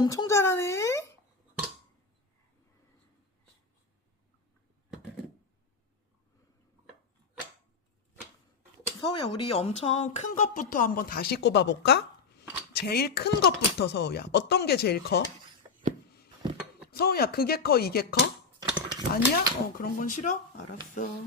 엄청 잘하네. 서우야, 우리 엄청 큰 것부터 한번 다시 꼽아볼까? 제일 큰 것부터 서우야. 어떤 게 제일 커? 서우야, 그게 커, 이게 커? 아니야? 어, 그런 건 싫어? 알았어.